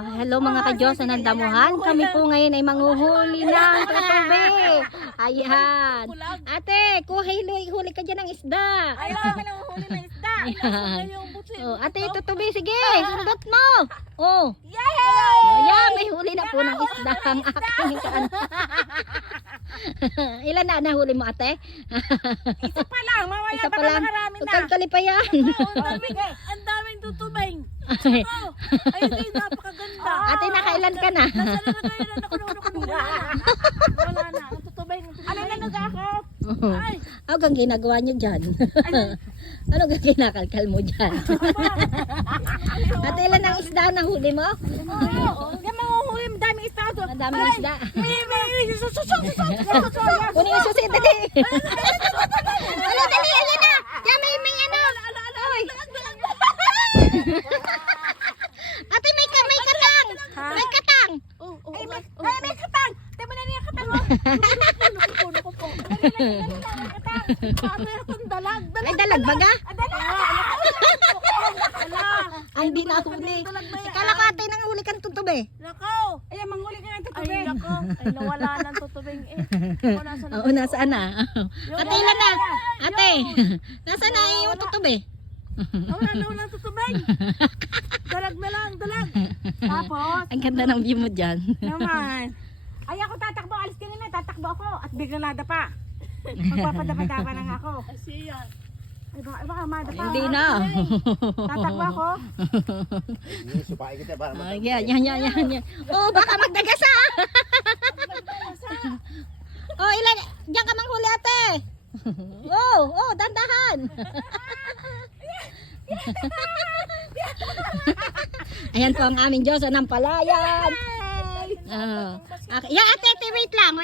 Hello mga ka-Diyos na nandamuhan. Kami po ngayon ay manghuhuli ng tutubi. Ayan. Ate, huli ka dyan ng isda. Ayaw ka nang huli ng isda. Ayan. Oh, ate, tutubi, sige. Sundot mo. Oh. Yay! Ayan, may huli na po ng isda ang aking kaan. Ilan na nahuli mo, ate? Isa pa lang. Mamaya Isa pa baka lang. makarami na. Pagkagkali pa yan. Ang daming tutubing. Oh, ayun din, napakaganda. Ate, nakailan ka na? Nasa na tayo na wala na. Ang tutubing. Ano na nag-akop? Ay, Ano kang ginagawa niyo dyan? Ano kang kinakalkal mo dyan? Ate, ilan ang isda na huli mo? oo. Yung mga huli, daming isda to. Ang daming isda. May susok. Kunin yung susi, dali. Ala, dali, ayan na. Diyan may ano. Oy. Ate, may katang. May katang. Ay, may katang. Tama na niya katang. Nuko po. Sabi akong dalag. Ay, dalag baga? Ay, hindi na huli. Kala ko ate nang huli kang tutubi. Nakaw. Ay, manghuli ka ng tutubing. Ay, nako. Ay, nawala ng tutubing eh. Oo, nasaan na? Ate, ilan na? Ate, nasaan na yung tutubi? Nawala ng tutubing. Dalag na lang, dalag. Tapos, Ang ganda ng view mo dyan. naman. Ay, ako tatakbo. Alis ka na, tatakbo ako. At biglang nadapa. Magpapadapa-dapa lang ako. Ay, siya. Ay, baka madapa. Hindi na. Tatakbo ako. Supain kita para Oh, yan. Oh, baka magdagas ah. Oh, ilan? Diyan ka manghuli ate. Oh, dandahan. Ayan po ang aming Diyos ng palayan. Oh. Okay. Yeah, ate, wait lang.